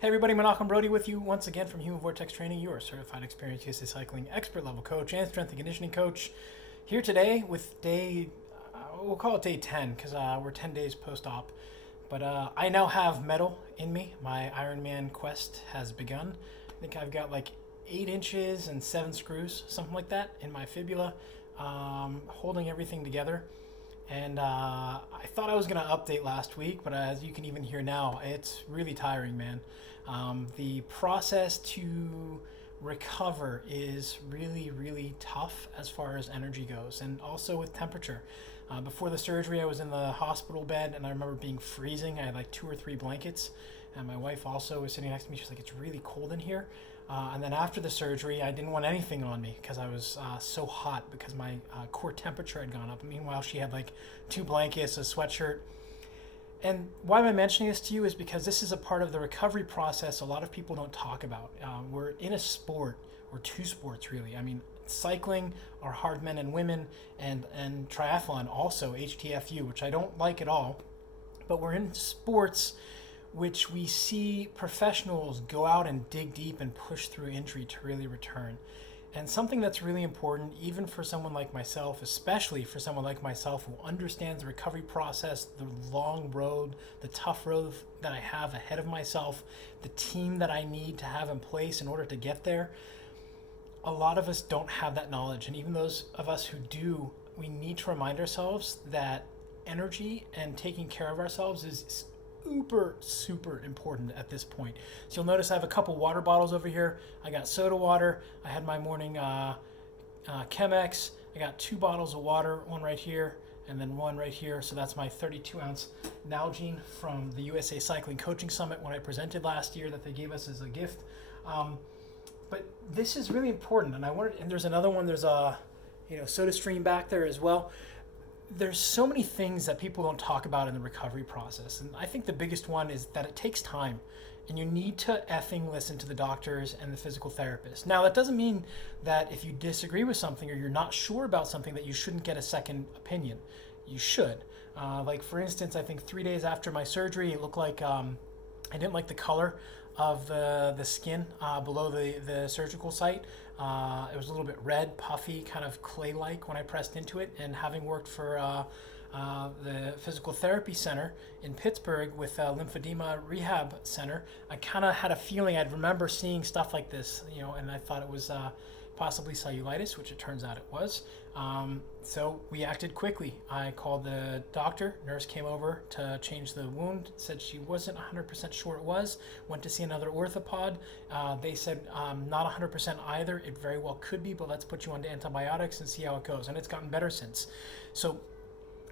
Hey everybody, Malcolm Brody with you once again from Human Vortex Training, your certified experienced USA cycling expert level coach and strength and conditioning coach. Here today with we'll call it day 10 because we're 10 days post-op. But I now have metal in me. My Ironman quest has begun. I think I've got like 8 inches and 7 screws, something like that, in my fibula, holding everything together. And I thought I was going to update last week, but as you can even hear now, it's really tiring, man. The process to recover is really, really tough as far as energy goes, and also with temperature. Before the surgery, I was in the hospital bed, and I remember being freezing. I had like 2 or 3 blankets, and my wife also was sitting next to me. She's like, "It's really cold in here." And then after the surgery, I didn't want anything on me because I was so hot because my core temperature had gone up. Meanwhile, she had like 2 blankets, a sweatshirt. And why am I mentioning this to you is because this is a part of the recovery process a lot of people don't talk about. We're in a sport, or 2 sports really. I mean, cycling are hard men and women, and triathlon also, HTFU, which I don't like at all. But we're in sports which we see professionals go out and dig deep and push through injury to really return. And something that's really important, even for someone like myself, especially for someone like myself who understands the recovery process, the long road, the tough road that I have ahead of myself, the team that I need to have in place in order to get there, a lot of us don't have that knowledge. And even those of us who do, we need to remind ourselves that energy and taking care of ourselves is super important at this point. So you'll notice I have a couple water bottles over here. I got soda water. I had my morning Chemex. I got 2 bottles of water, one right here and then one right here. So that's my 32-ounce Nalgene from the USA Cycling Coaching Summit when I presented last year that they gave us as a gift. But this is really important, and there's another one. There's a Soda Stream back there as well. There's so many things that people don't talk about in the recovery process. And I think the biggest one is that it takes time, and you need to effing listen to the doctors and the physical therapists. Now, that doesn't mean that if you disagree with something or you're not sure about something that you shouldn't get a second opinion. You should. Like for instance, I think 3 days after my surgery, it looked like I didn't like the color of the skin below the surgical site. It was a little bit red, puffy, kind of clay-like when I pressed into it. And having worked for the physical therapy center in Pittsburgh with lymphedema rehab center, I kind of had a feeling. I'd remember seeing stuff like this, and I thought it was possibly cellulitis, which it turns out it was. So we acted quickly. I called the doctor. Nurse came over to change the wound, said she wasn't 100% sure it was. Went to see another orthopod. They said, not 100% either. It very well could be, but let's put you on antibiotics and see how it goes. And it's gotten better since. So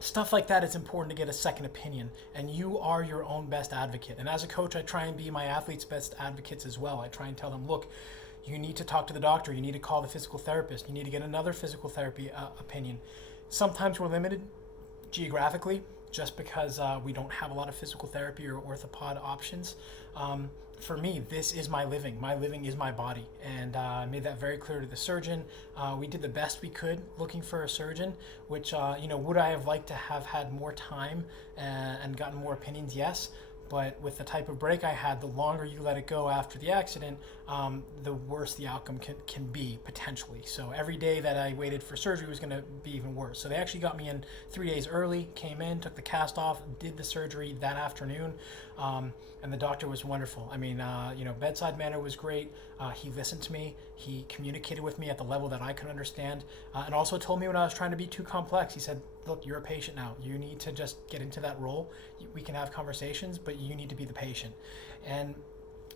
stuff like that, it's important to get a second opinion, and you are your own best advocate. And as a coach, I try and be my athletes' best advocates as well. I try and tell them, look, you need to talk to the doctor. You need to call the physical therapist. You need to get another physical therapy opinion. Sometimes we're limited geographically just because we don't have a lot of physical therapy or orthopod options. For me, this is my living. My living is my body, and I made that very clear to the surgeon. We did the best we could looking for a surgeon, which, would I have liked to have had more time and gotten more opinions? Yes. But with the type of break I had, the longer you let it go after the accident, the worse the outcome can be, potentially. So every day that I waited for surgery was going to be even worse. So they actually got me in 3 days early, came in, took the cast off, did the surgery that afternoon. And the doctor was wonderful. I mean, bedside manner was great. He listened to me. He communicated with me at the level that I could understand, and also told me when I was trying to be too complex. He said, look, you're a patient now. You need to just get into that role. We can have conversations, but you need to be the patient. And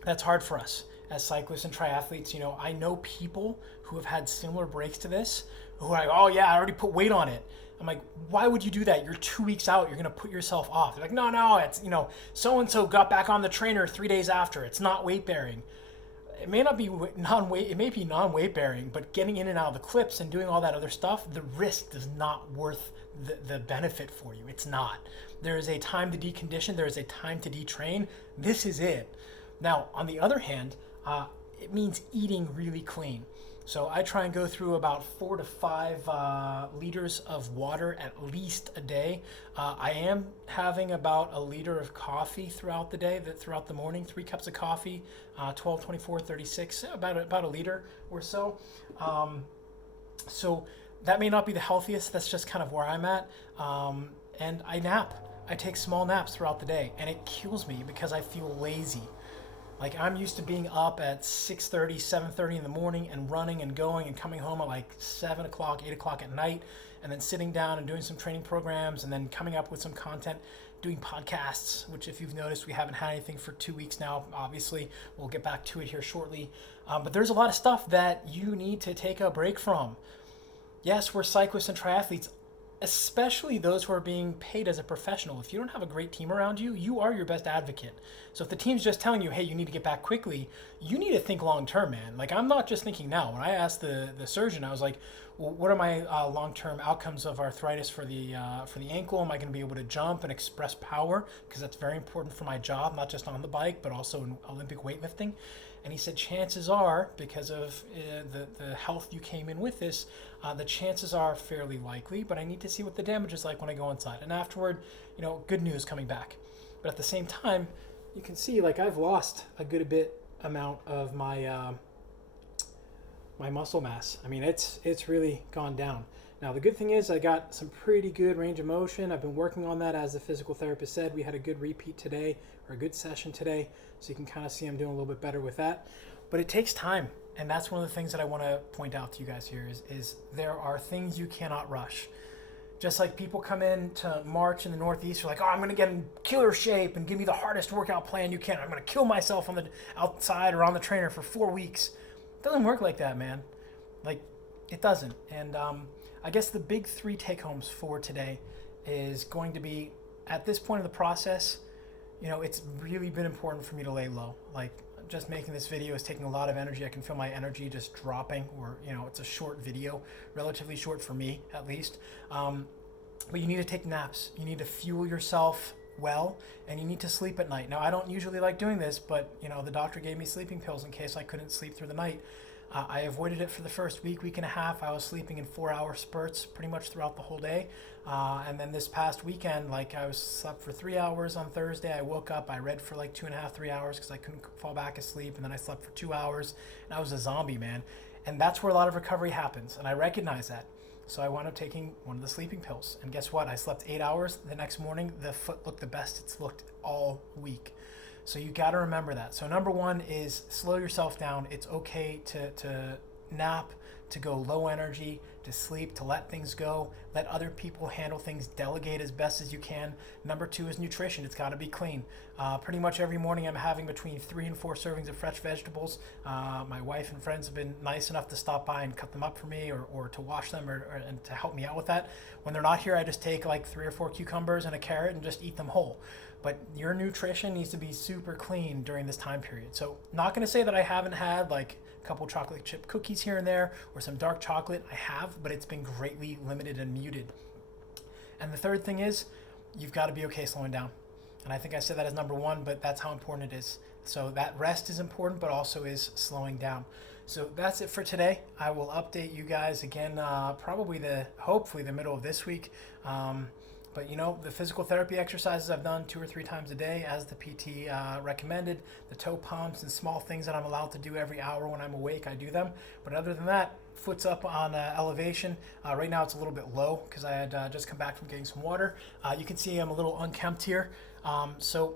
that's hard for us as cyclists and triathletes. I know people who have had similar breaks to this who are like, oh yeah, I already put weight on it. I'm like, why would you do that? You're 2 weeks out. You're going to put yourself off. They're like, no, it's, so-and-so got back on the trainer 3 days after. It's not weight bearing. It may not be it may be non-weight bearing, but getting in and out of the clips and doing all that other stuff, the risk is not worth the benefit for you. It's not. There is a time to decondition. There is a time to detrain. This is it. Now, on the other hand, it means eating really clean. So I try and go through about 4 to 5 liters of water at least a day. I am having about a liter of coffee throughout the day, throughout the morning, 3 cups of coffee, 12, 24, 36, about a liter or so. So that may not be the healthiest. That's just kind of where I'm at. And I nap. I take small naps throughout the day, and it kills me because I feel lazy. Like, I'm used to being up at 6:30, 7:30 in the morning and running and going and coming home at like 7 o'clock, 8 o'clock at night, and then sitting down and doing some training programs and then coming up with some content, doing podcasts, which if you've noticed, we haven't had anything for 2 weeks now. Obviously, we'll get back to it here shortly. But there's a lot of stuff that you need to take a break from. Yes, we're cyclists and triathletes, especially those who are being paid as a professional. If you don't have a great team around you, you are your best advocate. So if the team's just telling you, hey, you need to get back quickly, you need to think long term, man. Like, I'm not just thinking now. When I asked the surgeon, I was like, well, what are my long-term outcomes of arthritis for the ankle? Am I going to be able to jump and express power? Because that's very important for my job, not just on the bike, but also in Olympic weightlifting. And he said, chances are, because of the health you came in with this, the chances are fairly likely, but I need to see what the damage is like when I go inside. And afterward, good news coming back. But at the same time, you can see, like, I've lost a good bit amount of my my muscle mass. I mean, it's really gone down. Now, the good thing is I got some pretty good range of motion. I've been working on that, as the physical therapist said. We had a good repeat today, or a good session today, so you can kind of see I'm doing a little bit better with that. But it takes time, and that's one of the things that I want to point out to you guys here is there are things you cannot rush. Just like people come in to March in the Northeast, they're like, oh, I'm going to get in killer shape and give me the hardest workout plan you can. I'm going to kill myself on the outside or on the trainer for 4 weeks. It doesn't work like that, man. Like, it doesn't. And I guess the big 3 take-homes for today is going to be, at this point of the process, it's really been important for me to lay low. Like, just making this video is taking a lot of energy. I can feel my energy just dropping, or, it's a short video, relatively short for me, at least. But you need to take naps. You need to fuel yourself well, and you need to sleep at night. Now, I don't usually like doing this, but, the doctor gave me sleeping pills in case I couldn't sleep through the night. I avoided it for the first week and a half. I was sleeping in 4-hour spurts pretty much throughout the whole day. And then this past weekend, like, I slept for 3 hours on Thursday. I woke up, I read for like 2.5, 3 hours because I couldn't fall back asleep. And then I slept for 2 hours, and I was a zombie, man. And that's where a lot of recovery happens. And I recognize that. So I wound up taking one of the sleeping pills. And guess what? I slept 8 hours. The next morning, the foot looked the best it's looked all week. So you got to remember that. So number 1 is slow yourself down. It's okay to nap, to go low energy, to sleep, to let things go, let other people handle things, delegate as best as you can. Number 2 is nutrition. It's got to be clean. Pretty much every morning I'm having between 3 and 4 servings of fresh vegetables. My wife and friends have been nice enough to stop by and cut them up for me, or to wash them, and to help me out with that. When they're not here, I just take like 3 or 4 cucumbers and a carrot and just eat them whole. But your nutrition needs to be super clean during this time period. So not going to say that I haven't had like a couple chocolate chip cookies here and there, or some dark chocolate. I have, but it's been greatly limited and muted. And the third thing is, you've got to be okay slowing down. And I think I said that as number 1, but that's how important it is. So that rest is important, but also is slowing down. So that's it for today. I will update you guys again, hopefully the middle of this week. But the physical therapy exercises I've done 2 or 3 times a day, as the PT recommended. The toe pumps and small things that I'm allowed to do every hour when I'm awake, I do them. But other than that, foot's up on elevation. Right now it's a little bit low because I had just come back from getting some water. You can see I'm a little unkempt here. So,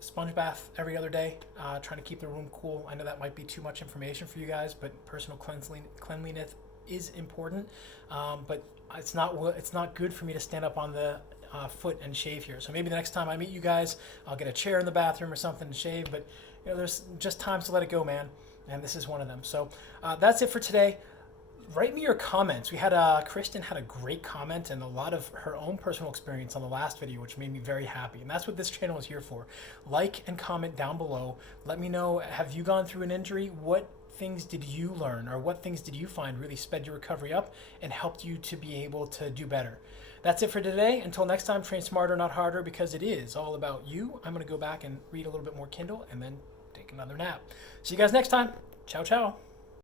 sponge bath every other day, trying to keep the room cool. I know that might be too much information for you guys, but personal cleanliness is important. But it's not good for me to stand up on the foot and shave here. So maybe the next time I meet you guys, I'll get a chair in the bathroom or something to shave. But there's just times to let it go, man. And this is one of them. So that's it for today. Write me your comments. We had Kristen had a great comment and a lot of her own personal experience on the last video, which made me very happy. And that's what this channel is here for. Like and comment down below. Let me know, have you gone through an injury? What things did you learn, or what things did you find really sped your recovery up and helped you to be able to do better? That's it for today. Until next time, train smarter, not harder, because it is all about you. I'm going to go back and read a little bit more Kindle and then take another nap. See you guys next time. Ciao, ciao.